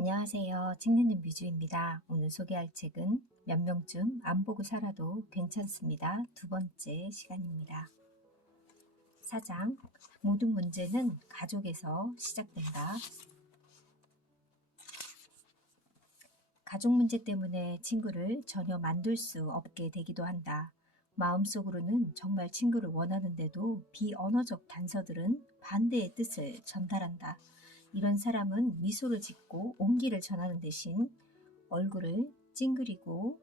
안녕하세요. 책 읽는 뮤즈입니다. 오늘 소개할 책은 몇 명쯤 안 보고 살아도 괜찮습니다. 두 번째 시간입니다. 4장 모든 문제는 가족에서 시작된다. 가족 문제 때문에 친구를 전혀 만들 수 없게 되기도 한다. 마음속으로는 정말 친구를 원하는데도 비언어적 단서들은 반대의 뜻을 전달한다. 이런 사람은 미소를 짓고 온기를 전하는 대신 얼굴을 찡그리고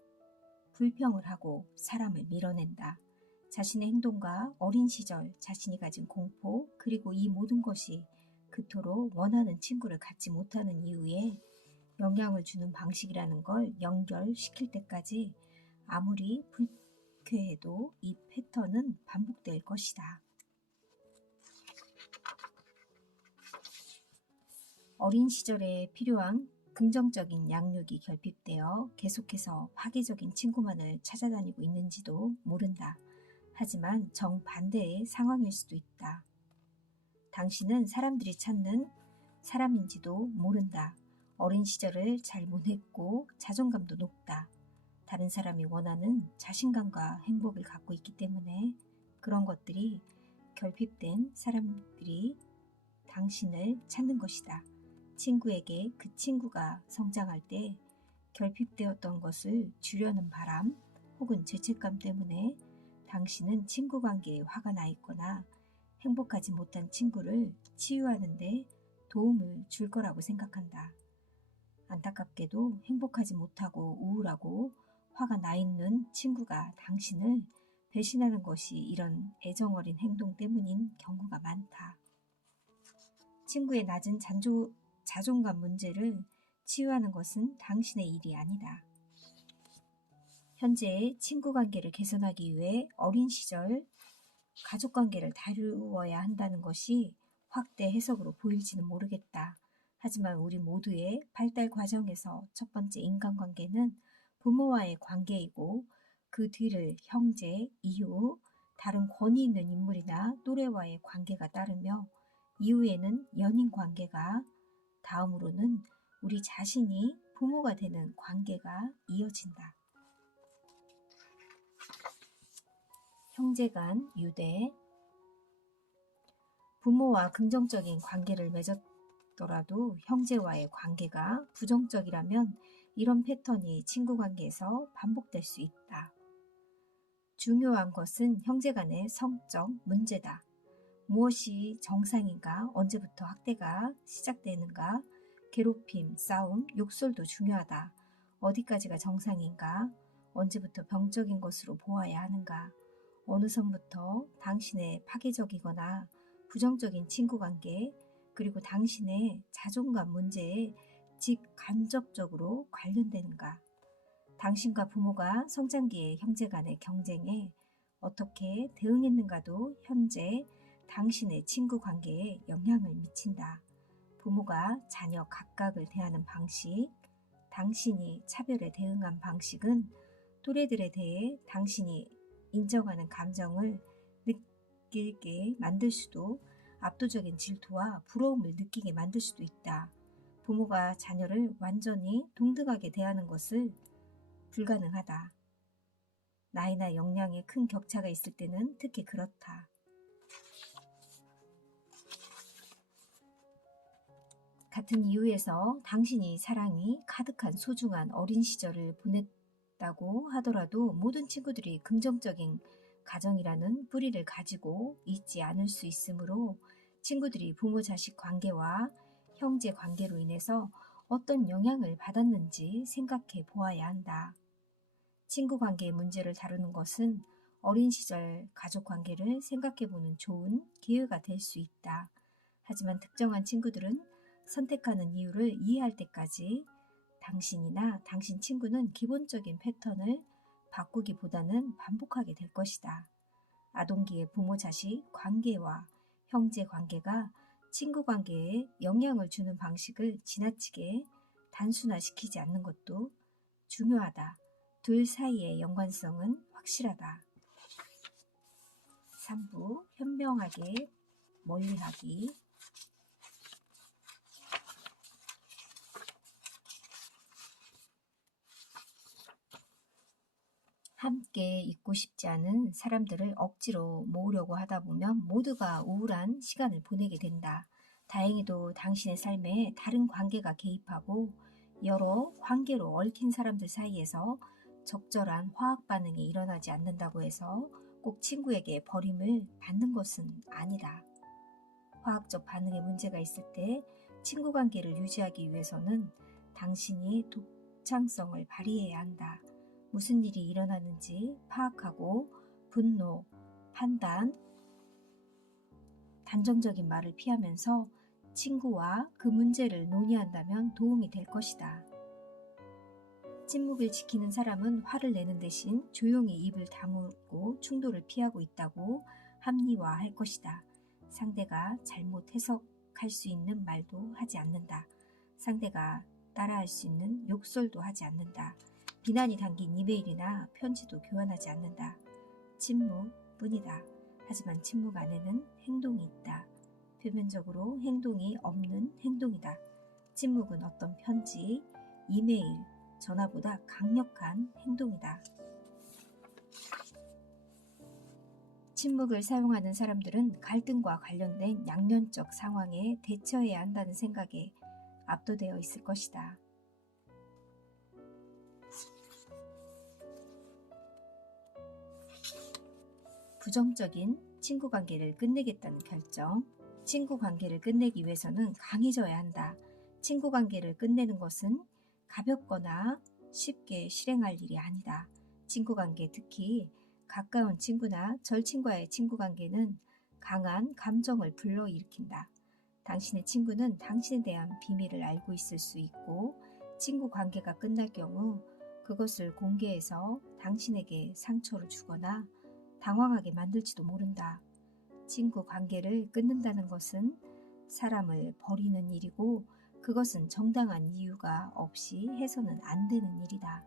불평을 하고 사람을 밀어낸다. 자신의 행동과 어린 시절 자신이 가진 공포 그리고 이 모든 것이 그토록 원하는 친구를 갖지 못하는 이유에 영향을 주는 방식이라는 걸 연결시킬 때까지 아무리 불쾌해도 이 패턴은 반복될 것이다. 어린 시절에 필요한 긍정적인 양육이 결핍되어 계속해서 파괴적인 친구만을 찾아다니고 있는지도 모른다. 하지만 정반대의 상황일 수도 있다. 당신은 사람들이 찾는 사람인지도 모른다. 어린 시절을 잘 보냈고 자존감도 높다. 다른 사람이 원하는 자신감과 행복을 갖고 있기 때문에 그런 것들이 결핍된 사람들이 당신을 찾는 것이다. 친구에게 그 친구가 성장할 때 결핍되었던 것을 주려는 바람 혹은 죄책감 때문에 당신은 친구 관계에 화가 나 있거나 행복하지 못한 친구를 치유하는 데 도움을 줄 거라고 생각한다. 안타깝게도 행복하지 못하고 우울하고 화가 나 있는 친구가 당신을 배신하는 것이 이런 애정어린 행동 때문인 경우가 많다. 친구의 낮은 자존감 문제를 치유하는 것은 당신의 일이 아니다. 현재의 친구 관계를 개선하기 위해 어린 시절 가족 관계를 다루어야 한다는 것이 확대 해석으로 보일지는 모르겠다. 하지만 우리 모두의 발달 과정에서 첫 번째 인간관계는 부모와의 관계이고 그 뒤를 형제, 이후, 다른 권위 있는 인물이나 또래와의 관계가 따르며 이후에는 연인 관계가 다음으로는 우리 자신이 부모가 되는 관계가 이어진다. 형제간 유대 부모와 긍정적인 관계를 맺었더라도 형제와의 관계가 부정적이라면 이런 패턴이 친구 관계에서 반복될 수 있다. 중요한 것은 형제 간의 성적 문제다. 무엇이 정상인가, 언제부터 학대가 시작되는가, 괴롭힘, 싸움, 욕설도 중요하다. 어디까지가 정상인가, 언제부터 병적인 것으로 보아야 하는가, 어느 선부터 당신의 파괴적이거나 부정적인 친구관계, 그리고 당신의 자존감 문제에 직간접적으로 관련되는가, 당신과 부모가 성장기의 형제 간의 경쟁에 어떻게 대응했는가도 현재 당신의 친구 관계에 영향을 미친다. 부모가 자녀 각각을 대하는 방식, 당신이 차별에 대응한 방식은 또래들에 대해 당신이 인정하는 감정을 느끼게 만들 수도 압도적인 질투와 부러움을 느끼게 만들 수도 있다. 부모가 자녀를 완전히 동등하게 대하는 것을 불가능하다. 나이나 역량에 큰 격차가 있을 때는 특히 그렇다. 같은 이유에서 당신이 사랑이 가득한 소중한 어린 시절을 보냈다고 하더라도 모든 친구들이 긍정적인 가정이라는 뿌리를 가지고 있지 않을 수 있으므로 친구들이 부모 자식 관계와 형제 관계로 인해서 어떤 영향을 받았는지 생각해 보아야 한다. 친구 관계의 문제를 다루는 것은 어린 시절 가족 관계를 생각해 보는 좋은 기회가 될 수 있다. 하지만 특정한 친구들은 선택하는 이유를 이해할 때까지 당신이나 당신 친구는 기본적인 패턴을 바꾸기보다는 반복하게 될 것이다. 아동기의 부모 자식 관계와 형제 관계가 친구 관계에 영향을 주는 방식을 지나치게 단순화시키지 않는 것도 중요하다. 둘 사이의 연관성은 확실하다. 3부 현명하게 멀리하기 함께 있고 싶지 않은 사람들을 억지로 모으려고 하다 보면 모두가 우울한 시간을 보내게 된다. 다행히도 당신의 삶에 다른 관계가 개입하고 여러 관계로 얽힌 사람들 사이에서 적절한 화학 반응이 일어나지 않는다고 해서 꼭 친구에게 버림을 받는 것은 아니다. 화학적 반응에 문제가 있을 때 친구 관계를 유지하기 위해서는 당신이 독창성을 발휘해야 한다. 무슨 일이 일어나는지 파악하고 분노, 판단, 단정적인 말을 피하면서 친구와 그 문제를 논의한다면 도움이 될 것이다. 침묵을 지키는 사람은 화를 내는 대신 조용히 입을 다물고 충돌을 피하고 있다고 합리화할 것이다. 상대가 잘못 해석할 수 있는 말도 하지 않는다. 상대가 따라할 수 있는 욕설도 하지 않는다. 비난이 담긴 이메일이나 편지도 교환하지 않는다. 침묵뿐이다. 하지만 침묵 안에는 행동이 있다. 표면적으로 행동이 없는 행동이다. 침묵은 어떤 편지, 이메일, 전화보다 강력한 행동이다. 침묵을 사용하는 사람들은 갈등과 관련된 양면적 상황에 대처해야 한다는 생각에 압도되어 있을 것이다. 부정적인 친구 관계를 끝내겠다는 결정. 친구 관계를 끝내기 위해서는 강해져야 한다. 친구 관계를 끝내는 것은 가볍거나 쉽게 실행할 일이 아니다. 친구 관계, 특히 가까운 친구나 절친과의 친구 관계는 강한 감정을 불러일으킨다. 당신의 친구는 당신에 대한 비밀을 알고 있을 수 있고 친구 관계가 끝날 경우 그것을 공개해서 당신에게 상처를 주거나 당황하게 만들지도 모른다. 친구 관계를 끊는다는 것은 사람을 버리는 일이고 그것은 정당한 이유가 없이 해서는 안 되는 일이다.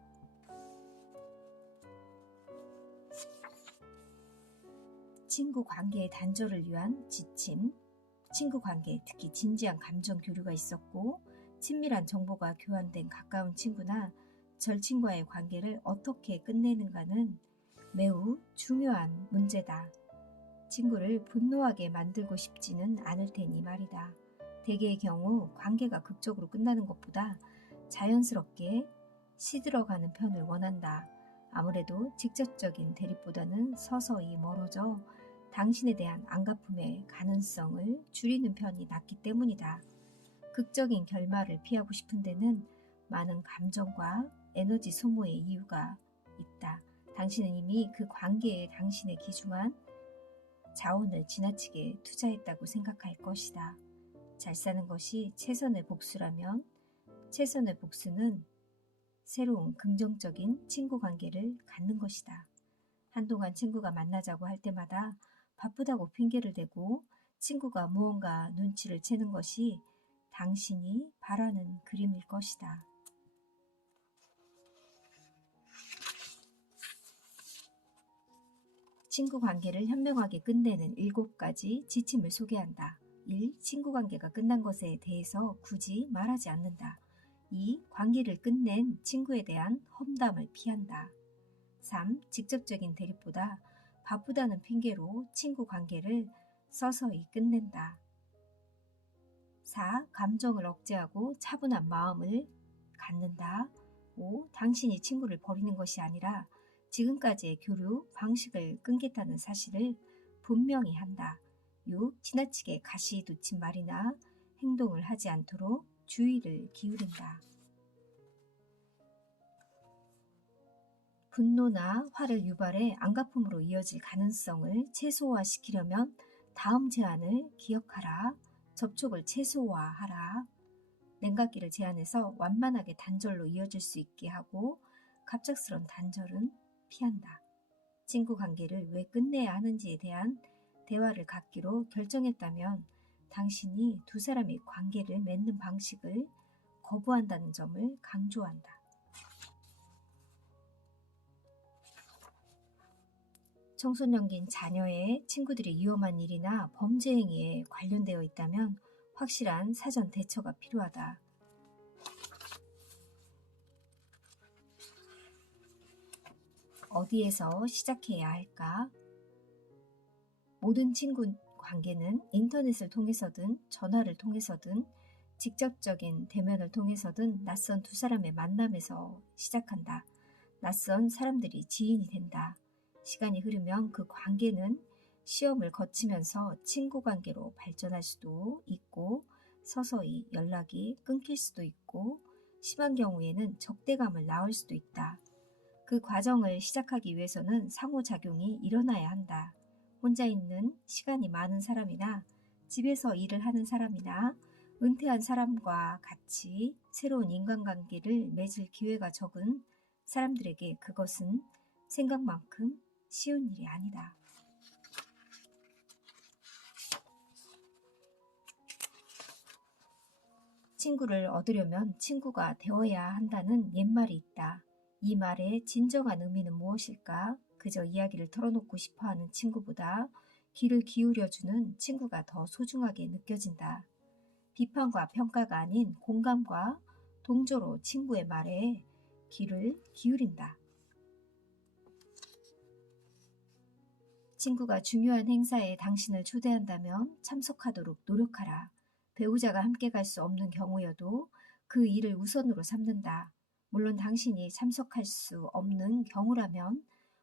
친구 관계의 단절을 위한 지침. 친구 관계, 특히 진지한 감정 교류가 있었고 친밀한 정보가 교환된 가까운 친구나 절친과의 관계를 어떻게 끝내는가는 매우 중요한 문제다. 친구를 분노하게 만들고 싶지는 않을 테니 말이다. 대개의 경우 관계가 극적으로 끝나는 것보다 자연스럽게 시들어가는 편을 원한다. 아무래도 직접적인 대립보다는 서서히 멀어져 당신에 대한 안갚음의 가능성을 줄이는 편이 낫기 때문이다. 극적인 결말을 피하고 싶은 데는 많은 감정과 에너지 소모의 이유가 있다. 당신은 이미 그 관계에 당신의 귀중한 자원을 지나치게 투자했다고 생각할 것이다. 잘 사는 것이 최선의 복수라면 최선의 복수는 새로운 긍정적인 친구 관계를 갖는 것이다. 한동안 친구가 만나자고 할 때마다 바쁘다고 핑계를 대고 친구가 무언가 눈치를 채는 것이 당신이 바라는 그림일 것이다. 친구 관계를 현명하게 끝내는 7가지 지침을 소개한다. 1. 친구 관계가 끝난 것에 대해서 굳이 말하지 않는다. 2. 관계를 끝낸 친구에 대한 험담을 피한다. 3. 직접적인 대립보다 바쁘다는 핑계로 친구 관계를 서서히 끝낸다. 4. 감정을 억제하고 차분한 마음을 갖는다. 5. 당신이 친구를 버리는 것이 아니라 지금까지의 교류 방식을 끊겠다는 사실을 분명히 한다. 6. 지나치게 가시돋친 말이나 행동을 하지 않도록 주의를 기울인다. 분노나 화를 유발해 안갚음으로 이어질 가능성을 최소화시키려면 다음 제안을 기억하라. 접촉을 최소화하라. 냉각기를 제한해서 완만하게 단절로 이어질 수 있게 하고 갑작스런 단절은 피한다. 친구 관계를 왜 끝내야 하는지에 대한 대화를 갖기로 결정했다면 당신이 두 사람의 관계를 맺는 방식을 거부한다는 점을 강조한다. 청소년기인 자녀의 친구들이 위험한 일이나 범죄 행위에 관련되어 있다면 확실한 사전 대처가 필요하다. 어디에서 시작해야 할까? 모든 친구 관계는 인터넷을 통해서든 전화를 통해서든 직접적인 대면을 통해서든 낯선 두 사람의 만남에서 시작한다. 낯선 사람들이 지인이 된다. 시간이 흐르면 그 관계는 시험을 거치면서 친구 관계로 발전할 수도 있고 서서히 연락이 끊길 수도 있고 심한 경우에는 적대감을 낳을 수도 있다. 그 과정을 시작하기 위해서는 상호작용이 일어나야 한다. 혼자 있는 시간이 많은 사람이나 집에서 일을 하는 사람이나 은퇴한 사람과 같이 새로운 인간관계를 맺을 기회가 적은 사람들에게 그것은 생각만큼 쉬운 일이 아니다. 친구를 얻으려면 친구가 되어야 한다는 옛말이 있다. 이 말의 진정한 의미는 무엇일까? 그저 이야기를 털어놓고 싶어하는 친구보다 귀를 기울여주는 친구가 더 소중하게 느껴진다. 비판과 평가가 아닌 공감과 동조로 친구의 말에 귀를 기울인다. 친구가 중요한 행사에 당신을 초대한다면 참석하도록 노력하라. 배우자가 함께 갈 수 없는 경우여도 그 일을 우선으로 삼는다. 물론 당신이 참석할 수 없는 경우라면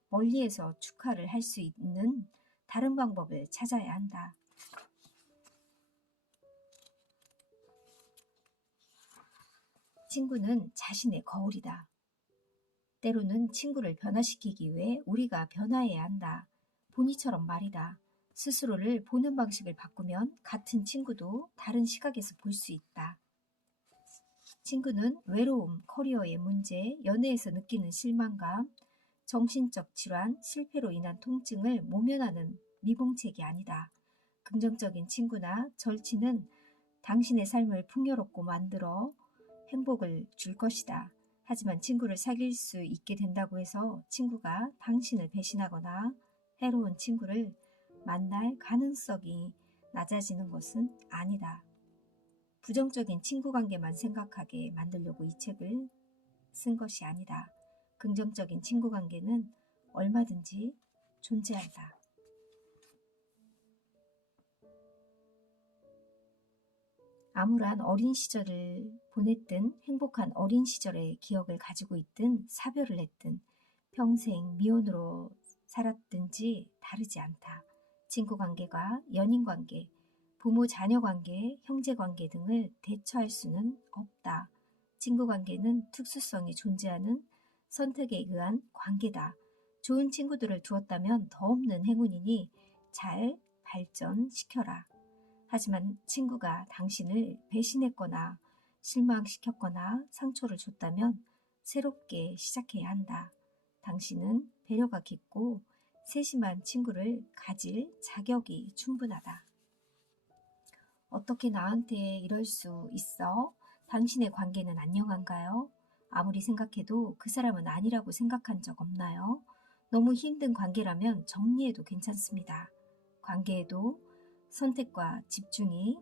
멀리에서 축하를 할 수 있는 다른 방법을 찾아야 한다. 친구는 자신의 거울이다. 때로는 친구를 변화시키기 위해 우리가 변화해야 한다. 본이처럼 말이다. 스스로를 보는 방식을 바꾸면 같은 친구도 다른 시각에서 볼 수 있다. 친구는 외로움, 커리어의 문제, 연애에서 느끼는 실망감, 정신적 질환, 실패로 인한 통증을 모면하는 미봉책이 아니다. 긍정적인 친구나 절친은 당신의 삶을 풍요롭고 만들어 행복을 줄 것이다. 하지만 친구를 사귈 수 있게 된다고 해서 친구가 당신을 배신하거나 해로운 친구를 만날 가능성이 낮아지는 것은 아니다. 부정적인 친구 관계만 생각하게 만들려고 이 책을 쓴 것이 아니다. 긍정적인 친구 관계는 얼마든지 존재한다. 암울한 어린 시절을 보냈든 행복한 어린 시절의 기억을 가지고 있든 사별을 했든 평생 미혼으로 살았든지 다르지 않다. 친구 관계가 연인 관계, 부모 자녀 관계, 형제 관계 등을 대처할 수는 없다. 친구 관계는 특수성이 존재하는 선택에 의한 관계다. 좋은 친구들을 두었다면 더 없는 행운이니 잘 발전시켜라. 하지만 친구가 당신을 배신했거나 실망시켰거나 상처를 줬다면 새롭게 시작해야 한다. 당신은 배려가 깊고 세심한 친구를 가질 자격이 충분하다. 어떻게 나한테 이럴 수 있어? 당신의 관계는 안녕한가요? 아무리 생각해도 그 사람은 아니라고 생각한 적 없나요? 너무 힘든 관계라면 정리해도 괜찮습니다. 관계에도 선택과 집중이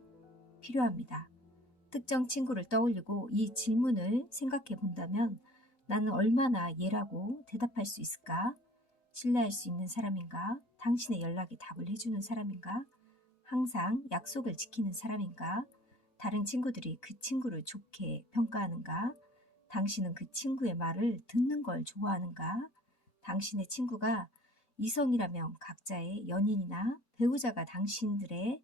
필요합니다. 특정 친구를 떠올리고 이 질문을 생각해 본다면 나는 얼마나 얘라고 대답할 수 있을까? 신뢰할 수 있는 사람인가? 당신의 연락에 답을 해주는 사람인가? 항상 약속을 지키는 사람인가? 다른 친구들이 그 친구를 좋게 평가하는가? 당신은 그 친구의 말을 듣는 걸 좋아하는가? 당신의 친구가 이성이라면 각자의 연인이나 배우자가 당신들의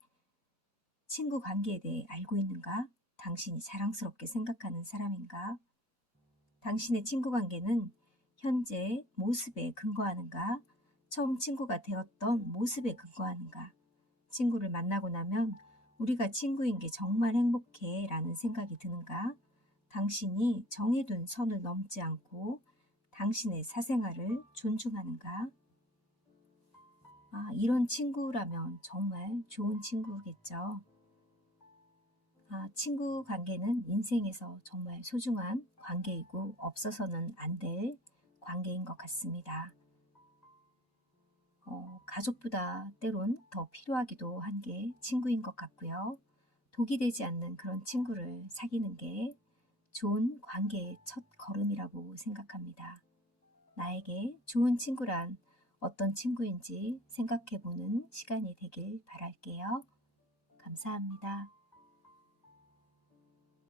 친구 관계에 대해 알고 있는가? 당신이 자랑스럽게 생각하는 사람인가? 당신의 친구 관계는 현재 모습에 근거하는가? 처음 친구가 되었던 모습에 근거하는가? 친구를 만나고 나면 우리가 친구인 게 정말 행복해 라는 생각이 드는가? 당신이 정해둔 선을 넘지 않고 당신의 사생활을 존중하는가? 이런 친구라면 정말 좋은 친구겠죠. 친구 관계는 인생에서 정말 소중한 관계이고 없어서는 안 될 관계인 것 같습니다. 가족보다 때론 더 필요하기도 한 게 친구인 것 같고요. 독이 되지 않는 그런 친구를 사귀는 게 좋은 관계의 첫 걸음이라고 생각합니다. 나에게 좋은 친구란 어떤 친구인지 생각해보는 시간이 되길 바랄게요. 감사합니다.